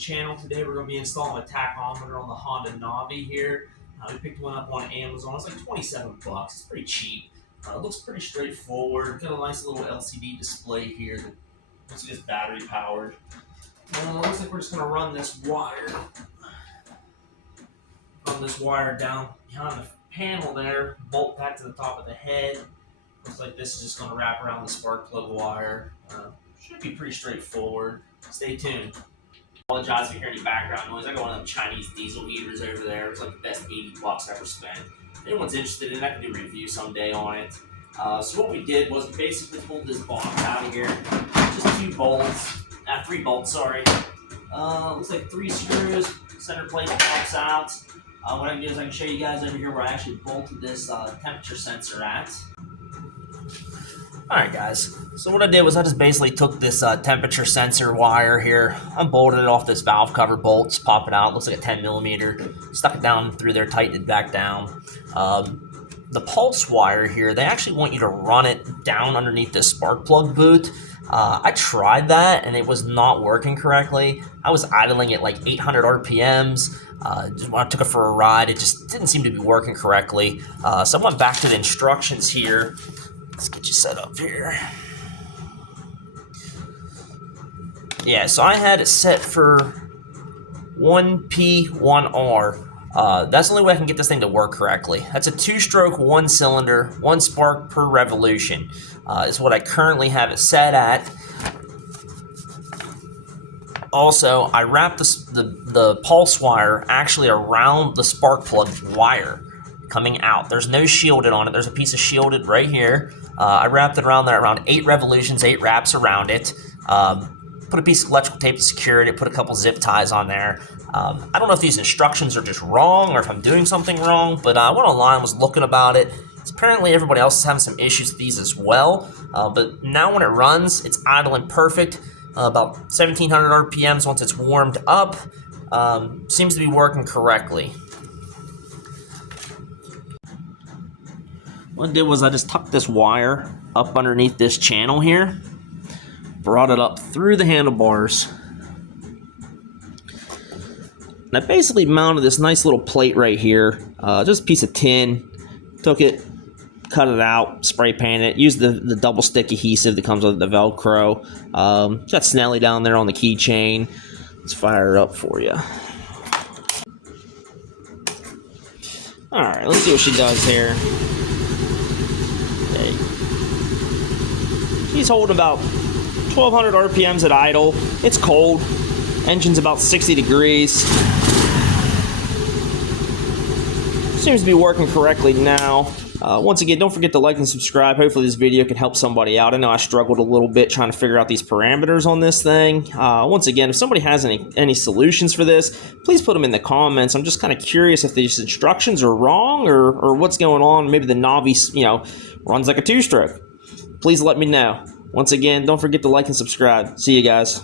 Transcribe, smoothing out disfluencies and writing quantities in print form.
channel. Today we're going to be installing a tachometer on the Honda Navi here. We picked one up on Amazon. It's like 27 bucks. It's pretty cheap. It looks pretty straightforward. Got a nice little LCD display here that looks like it's battery powered. Looks like we're just going to run this wire down behind the panel there, bolt that to the top of the head. Looks like this is just going to wrap around the spark plug wire. Should be pretty straightforward. Stay tuned. Apologize if you hear any background noise. I got one of them Chinese diesel heaters over there. It's like the best 80 bucks I ever spent. If anyone's interested in it, I can do a review someday on it. So what we did was we basically pulled this box out of here. Just 3 bolts, sorry. Looks like 3 screws. Center plate pops out. What I can do is I can show you guys over here where I actually bolted this temperature sensor at. Alright guys, so what I did was I just basically took this temperature sensor wire here, unbolted it off this valve cover bolt, just pop it out, looks like a 10mm, stuck it down through there, tightened it back down. The pulse wire here, they actually want you to run it down underneath this spark plug boot. I tried that and it was not working correctly. I was idling at like 800 RPMs. Just when I took it for a ride, it just didn't seem to be working correctly. So I went back to the instructions here. Let's get you set up here. Yeah, so I had it set for 1P, 1R. That's the only way I can get this thing to work correctly. That's a 2-stroke, 1-cylinder, 1 spark per revolution. Is what I currently have it set at. Also, I wrapped the pulse wire actually around the spark plug wire coming out. There's no shielded on it. There's a piece of shielded right here. I wrapped it around there, around 8 revolutions, 8 wraps around it. Put a piece of electrical tape to secure it, put a couple zip ties on there. I don't know if these instructions are just wrong or if I'm doing something wrong, but I went online, was looking about it. Apparently everybody else is having some issues with these as well, but now when it runs, it's idling perfect. About 1700 RPMs once it's warmed up. Seems to be working correctly. What I did was I just tucked this wire up underneath this channel here, brought it up through the handlebars, and I basically mounted this nice little plate right here, just a piece of tin, took it, cut it out, spray painted it, used the double stick adhesive that comes with the Velcro, got Snelly down there on the keychain. Let's fire it up for you. Alright, let's see what she does here. She's holding about 1200 RPMs at idle. It's cold. Engine's about 60 degrees. Seems to be working correctly now. Once again, don't forget to like and subscribe. Hopefully this video can help somebody out. I know I struggled a little bit trying to figure out these parameters on this thing. Once again, if somebody has any solutions for this, please put them in the comments. I'm just kind of curious if these instructions are wrong or what's going on. Maybe the Navi, runs like a 2-stroke. Please let me know. Once again, don't forget to like and subscribe. See you guys.